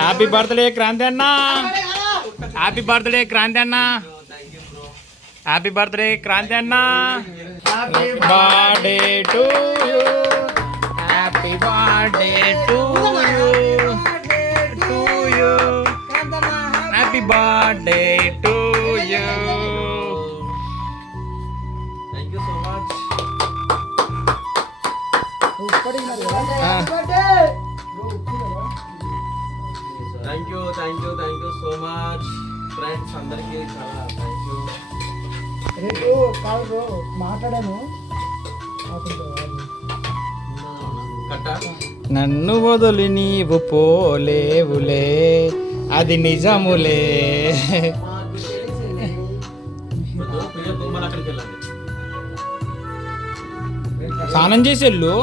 Happy birthday Kranti అన్న. Happy birthday Kranti అన్న. Happy birthday Kranti అన్న. Birthday to you. Happy birthday to you. To you. Happy birthday to you. Thank you so much. Thank you so much friends అందరికీ చాలా thank you. మాట్లాడాను. నన్ను వదిలి నీవు పోలేవులే, అది నిజములే. స్నానం చేసి వెళ్ళు.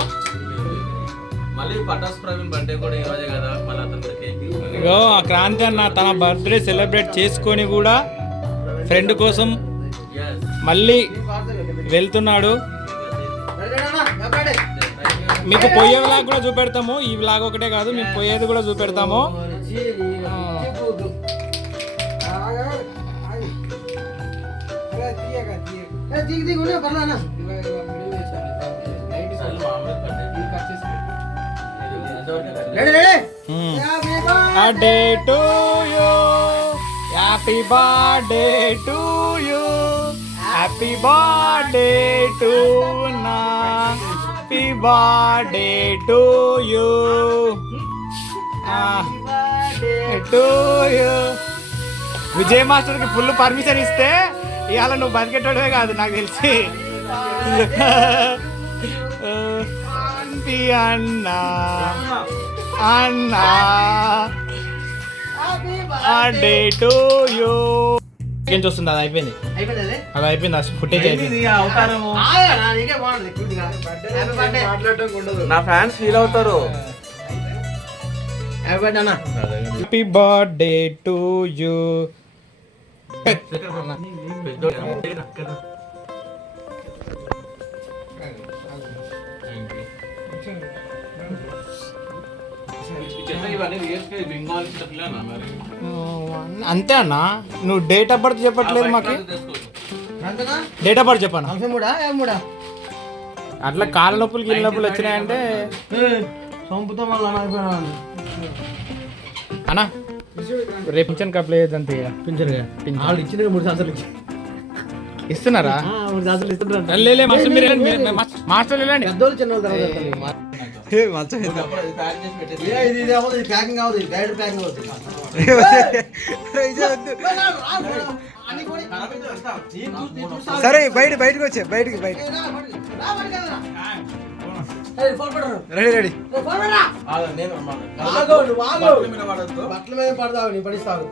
మళ్ళీ పటాస్ ప్రవీణ్ బర్త్డే కూడా ఈ రోజే కదా, మళ్ళీ అతను కూడా కేక్ ఇగో ఆ క్రాంతి అన్న తన బర్త్డే సెలబ్రేట్ చేసుకొని కూడా ఫ్రెండ్ కోసం మళ్ళీ వెళ్తున్నాడు. మీకు పోయే వ్లాగ్ కూడా చూపెడతాము. ఈ వ్లాగ్ ఒకటే కాదు, మీకు పోయేది కూడా చూపెడతాము. Birthday to you. Happy birthday to you. Happy birthday to నా. Happy birthday to you. To you. Vijay మాస్టర్కి ఫుల్ పర్మిషన్ ఇస్తే ఇవాళ నువ్వు బతికేటోడే కాదు నాకు తెలిసి. అన్నా అన్నా బర్త్డే టు యూ. ఏం చూస్తుంది? అది అయిపోయింది, అది అయిపోయింది. అసలు ఫుటేజ్ అయిపోయింది. నా ఫ్యాన్స్ ఫీల్ అవుతారు. Happy birthday to you. అంతే అన్న, నువ్వు డేట్ ఆఫ్ బర్త్ చెప్పట్లేదు మాకు. డేట్ ఆఫ్ బర్త్ చెప్పాను. అట్లా కాళ్ళ నొప్పులు గిల్ల నొప్పులు వచ్చినాయంటే అన్నా రేపు పింఛన్ అప్లై చేద్దంతే. పింఛన్ ఇచ్చిన 3 సంవత్సరాలు ఇస్తున్నారా? మాస్టర్ వెళ్ళండి. సరే బయటకు వచ్చే బయటికి రెడీ రెడీ. బట్టల మీద పడతావు, నీ పడిస్తావు.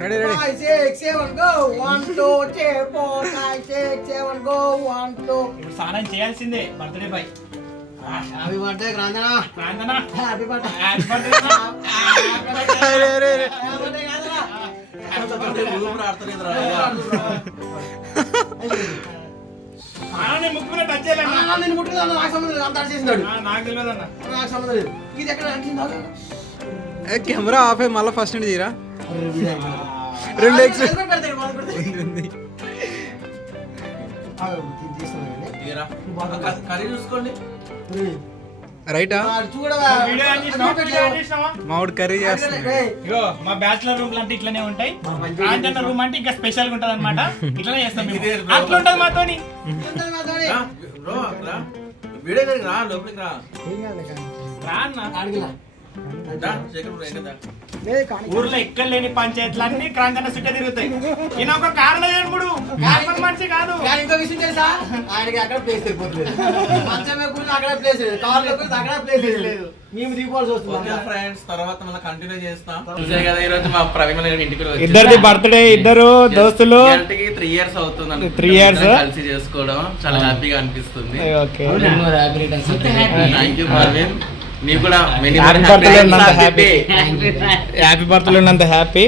Ready ready. 5 6 7 go 1 2 3 4 5 6 7 go 1 2. ఇప్పుడు స్నానం చేయాల్సిందే బర్త్డే పై. హ్యాపీ బర్త్డే క్రాంతనా. క్రాంతనా happy birthday. Happy birthday. Camera off అయ్యి మళ్ళీ ఫస్ట్ నుండి తీరా. 2 ఎక్స్ చూసుకోండి. రైటా? మామిడి కర్రీ చేస్తాను. ఇగో మా బ్యాచులర్ రూమ్ అంటే ఇట్లానే ఉంటాయి. రాంజన్న రూమ్ అంటే ఇంకా స్పెషల్ గా ఉంటది అనమాట. ఇట్లానే చేస్తాం. అట్లా ఉంటది మాతోని. ఊర్లో ఎక్కడ లేని పంచాయతీలన్నీ క్రాంతన్న చుట్టే తిరుగుతాయి. ఈయన ఒక కారణం ఏనుగుడు, మనిషి కాదు. ఇంకో విషయం తెలుసా, ఆయనకి అక్కడ ప్లేస్ సరిపోతుంది. మంచమే కూర్చొని అక్కడ ప్లేస్ లేదు, కాళ్ళు కూర్చొని అక్కడ ప్లేస్ లేదు. మేము దిగిపోవాల్సి వస్తుంది. ఫ్రెండ్స్ తర్వాత మనం కంటిన్యూ చేస్తాం. కదా ఈ రోజు మా ప్రవీణ్ ఇంటికి ఇద్దరిది బర్త్డే, ఇద్దరు దోస్తులు 3 years అవుతుంది. 3 years కలిసి చేసుకోవడం చాలా హ్యాపీగా అనిపిస్తుంది. Okay thank you Praveen. నీకు కూడా హ్యాపీ బర్త్డే ఉన్నంత హ్యాపీ.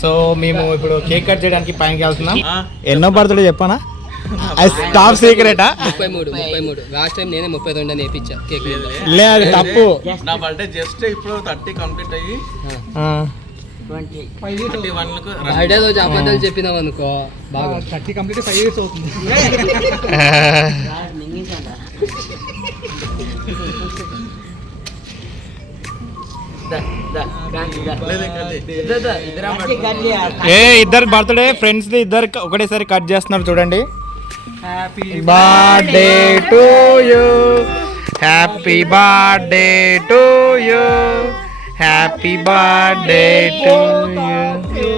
సో మేము ఇప్పుడు కేక్ కట్ చేయడానికి పైనకి వెళ్తున్నాం. ఎన్నో బర్త్డే చెప్పనా? టాప్ సీక్రెటా? 33 లాస్ట్ టైం నేనే 32 అని వేయించా కేక్ మీద. లే అది తప్పు. నా బర్త్డే జస్ట్ ఇప్పుడు 30 కంప్లీట్ అయ్యి 31కు బర్త్డే రోజు అబద్ధాలు చెప్పినావు అనుకో బాగా 30 కంప్లీట్ 5 years అవుతుంది. ఇద్దరు బర్త్డే ఫ్రెండ్స్ ది ఇద్దరు ఒకటేసారి కట్ చేస్తున్నారు చూడండి. Birthday to you, happy birthday to you, happy birthday to you,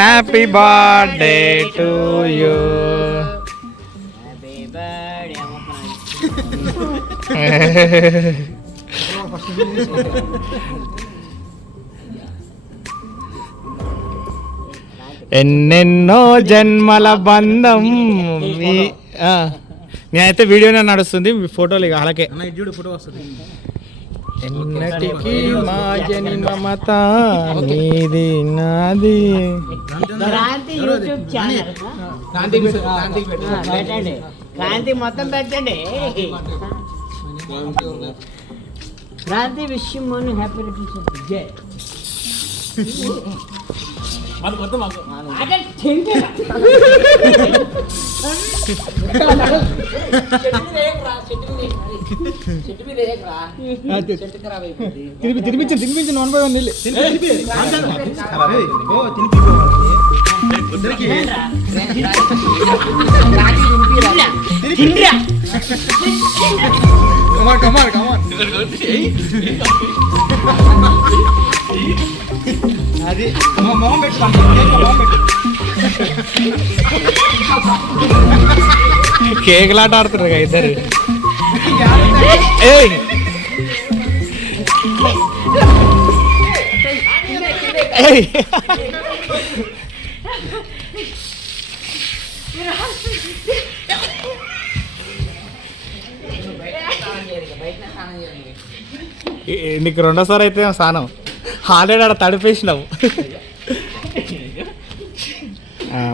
happy birthday to you. ఎన్నెన్నో జన్మల బంధం నేనైతే వీడియోనే నడుస్తుంది, ఫోటోలు ఇక అలాగే. చూడు ఫోటో వస్తుంది. ఎన్నటికీ మా జని మమత నీది నాది. క్రాంతి యూట్యూబ్ ఛానల్ పెట్టండి, క్రాంతి మొత్తం పెట్టండి. క్రాంతి విషయం హ్యాపీ రిటర్న్స్ జై. తినిపించి 1 by 1 వెళ్ళి అది మొహం పెట్టి కేకులాట ఆడుతున్నారు కదా ఇద్దరు. ఏయ్ ఏయ్ నీకు రెండోసారి అయితే స్నానం ఆల్రెడీ ఆడ తడిపేసినావు.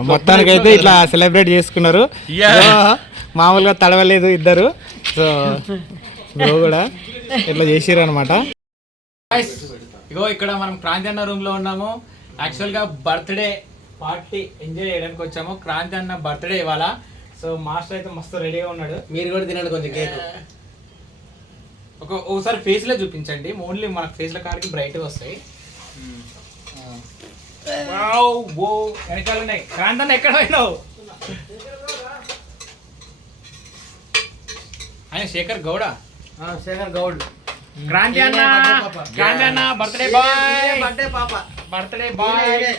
మొత్తానికైతే ఇట్లా సెలబ్రేట్ చేసుకున్నారు. మామూలుగా తడవలేదు ఇద్దరు, సో బ్రో కూడా ఇట్లా చేసిర్రు అనమాట. ఇగో ఇక్కడ మనం క్రాంతి అన్న రూమ్ లో ఉన్నాము. యాక్చువల్గా బర్త్డే పార్టీ ఎంజాయ్ చేయడానికి వచ్చాము. క్రాంతి అన్న బర్త్డే ఇవాళ. సో మాస్టర్ అయితే మస్తు రెడీగా ఉన్నాడు. మీరు కూడా తినండి కొంచెం కేక్. ఒకసారి ఫేస్ లో చూపించండి, ఓన్లీ మన ఫేస్ లో కాడికి బ్రైట్ గా వస్తాయి. వెనకాల ఉన్నాయి. క్రాంతి అన్న ఎక్కడ పోయినావు? ఆయన శేఖర్ గౌడ. శేఖర్ గౌడ్. క్రాంతి అన్న, క్రాంతి అన్న బర్త్డే బాయ్, బర్త్డే పాప, బర్త్డే బాయ్.